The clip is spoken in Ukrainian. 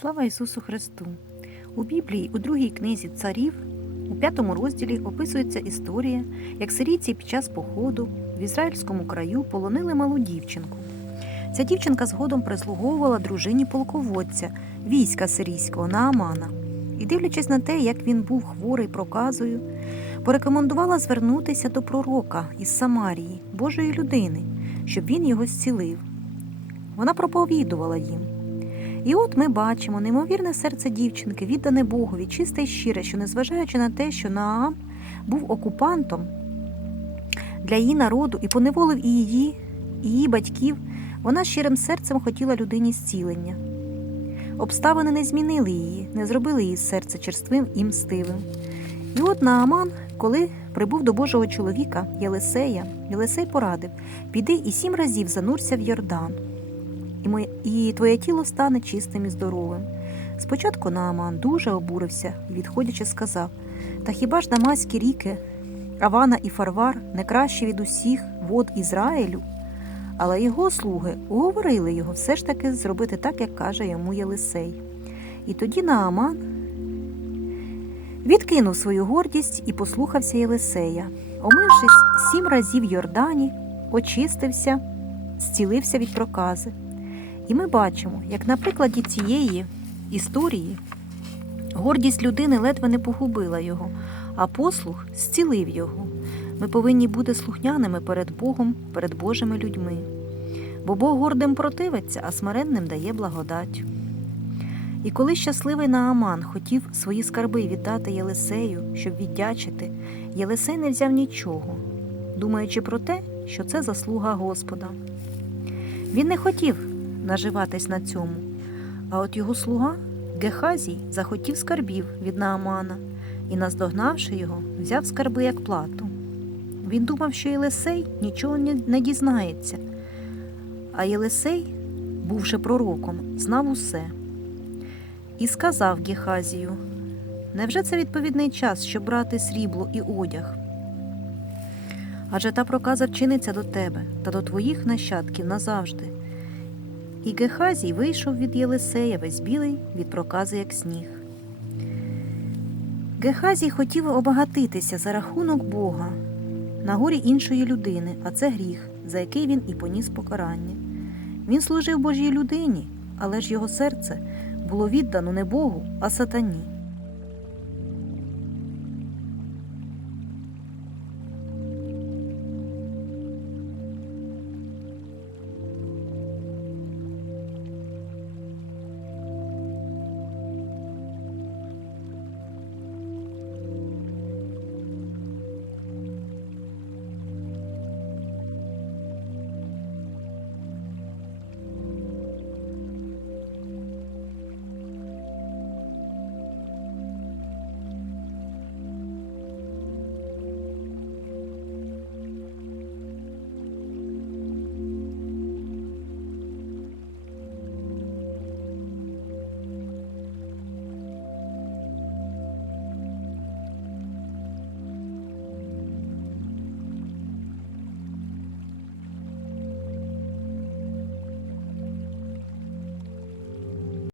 Слава Ісусу Христу! У Біблії у другій книзі царів у п'ятому розділі описується історія, як сирійці під час походу в ізраїльському краю полонили малу дівчинку. Ця дівчинка згодом прислуговувала дружині полководця війська сирійського Наамана. І, дивлячись на те, як він був хворий проказою, порекомендувала звернутися до пророка із Самарії, Божої людини, щоб він його зцілив. Вона проповідувала їм. І от ми бачимо неймовірне серце дівчинки, віддане Богові, чисте й щире, що незважаючи на те, що Наам був окупантом для її народу і поневолив і її, і її батьків, вона щирим серцем хотіла людині зцілення. Обставини не змінили її, не зробили її серце черствим і мстивим. І от Нааман, коли прибув до Божого чоловіка Єлисея, Єлисей порадив піди і сім разів занурся в Йордан і, моє, і твоє тіло стане чистим і здоровим. Спочатку Нааман дуже обурився і, відходячи, сказав Та хіба ж Дамаські ріки, Авана і Фарвар не кращі від усіх вод Ізраїлю? Але його слуги уговорили його все ж таки зробити так, як каже йому Єлисей. І тоді Нааман відкинув свою гордість і послухався Єлисея. Омившись сім разів Йордані, очистився, зцілився від прокази. І ми бачимо, як на прикладі цієї історії гордість людини ледве не погубила його, а послух зцілив його. Ми повинні бути слухняними перед Богом, перед Божими людьми. Бо Бог гордим противиться, а смиренним дає благодать. І коли щасливий Нааман хотів свої скарби віддати Єлисею, щоб віддячити, Єлисей не взяв нічого, думаючи про те, що це заслуга Господа. Він не хотів наживатись на цьому. А от його слуга Гехазій захотів скарбів від Наамана і, наздогнавши його, взяв скарби як плату. Він думав, що Єлисей нічого не дізнається, а Єлисей, бувши пророком, знав усе. І сказав Гехазію, невже це відповідний час, щоб брати срібло і одяг? Адже та проказа вчиниться до тебе та до твоїх нащадків назавжди. І Гехазій вийшов від Єлисея весь білий від прокази, як сніг. Гехазій хотів обагатитися за рахунок Бога на горі іншої людини, а це гріх, за який він і поніс покарання. Він служив Божій людині, але ж його серце було віддано не Богу, а сатані.